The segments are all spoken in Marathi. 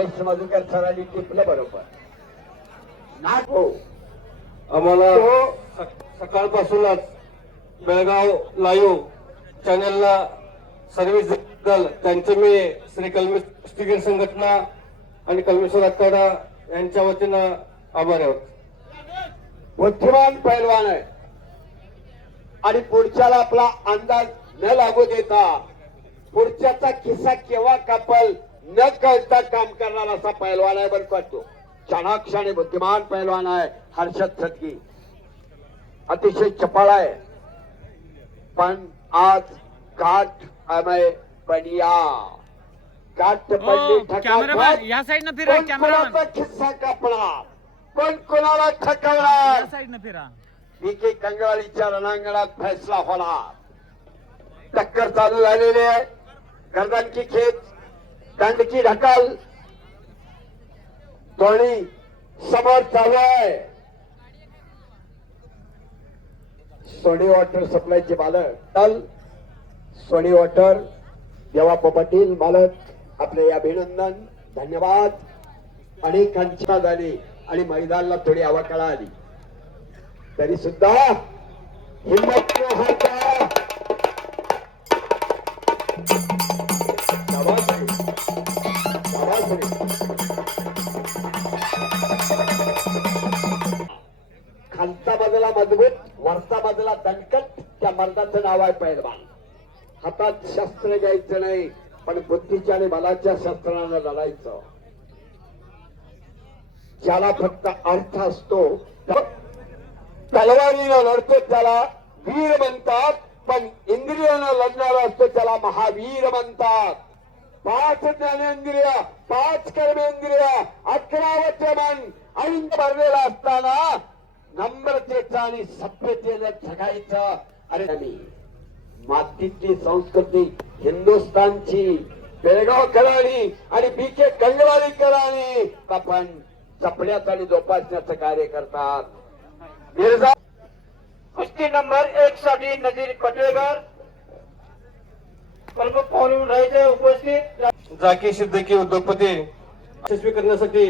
रमेश मधुकर सरांनी टिपलं बरोबर. हो आम्हाला सकाळपासूनच बेळगाव लाईव्ह चॅनलला सर्व्हिस दल त्यांचे मी श्री कलमेश्वर संघटना आणि कलमेश्वर आखाडा यांच्या वतीनं आभार आहोत. बुद्धिमान पैलवान आहे आणि पुढच्याला आपला अंदाज न लागू देता पुढच्याचा किस्सा केव्हा कापल न कळता काम करणारा असा पैलवान आहे. बरं करतो चाणाक्ष आणि बुद्धिमान पैलवान आहे. हर्षद सदगी अतिशय चपळ आहे. पण आज गाठ अमय बनिया गाठ पडली. या साइड न फिरा कॅमेरा. किस्सा कापणार कोण कोणाला ठकवणार. या साइड न फिरा. बीके कंगवाळीच्या रणांगणात फैसला होणार. टक्कर चालू झालेली आहे. गर्दनकी खेच दंडकी ढकल दोन्ही समोर चालू आहे. सोनी वॉटर सप्लायचे मालक सोनी वॉटर देवाप्पा पाटील मालक आपले अभिनंदन धन्यवाद. अनेकांची झाली आणि मैदानाला थोडी अवकळा आली तरी सुद्धा हिम्मत न हारता खालचा बाजूला मजबूत वरचा बाजूला दणकट त्या मर्दाचं नाव आहे पैलवान. हातात शस्त्र घ्यायचं नाही पण बुद्धीच्या आणि बलाच्या शस्त्रानं लढायचं. ज्याला फक्त अर्थ असतो तलवारीनं लढतो त्याला वीर म्हणतात. पण इंद्रियानं लढणारा असतो त्याला महावीर म्हणतात. 5 ज्ञानेंद्रिय 5 कर्मेंद्रिय 11 मन ऐन भरलेला असताना नम्रतेचा आणि सभ्यतेनं जगायचं. अरे मी मातीतली संस्कृती हिंदुस्थानची बेळगाव कराणी आणि बीके कंगवाळी कराणी आपण जपण्याचं आणि जोपासण्याचं कार्य करतात. मिर्झा कुस्ती नंबर 1 साठी नजीर पटवेकर प्रमुख पाहुणे राहायचे उपस्थित. जाकी सिद्दीकी उद्योगपती यशस्वी करण्यासाठी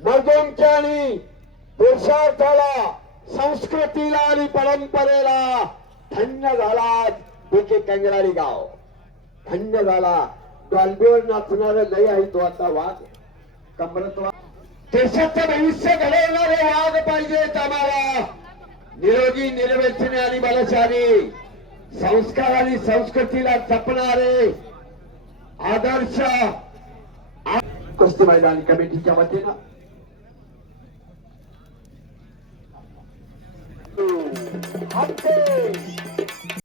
मर्दोमच्या आणि पुरुषार्थाला संस्कृतीला आणि परंपरेला धन्य झाला. बीके कंगराळी गाव धन्य झाला. डॉल्बीवर नाचणारा लय आहे तो आता वाघ कमरत वाघ. देशाचं भविष्य घडवणारे वाघ पाहिजेत आम्हाला. निरोगी निर्व्यसनी आणि बलशाली संस्कार आणि संस्कृतीला जपणारे आदर्श कुस्ती मैदान कमिटीच्या वतीनं हप्ते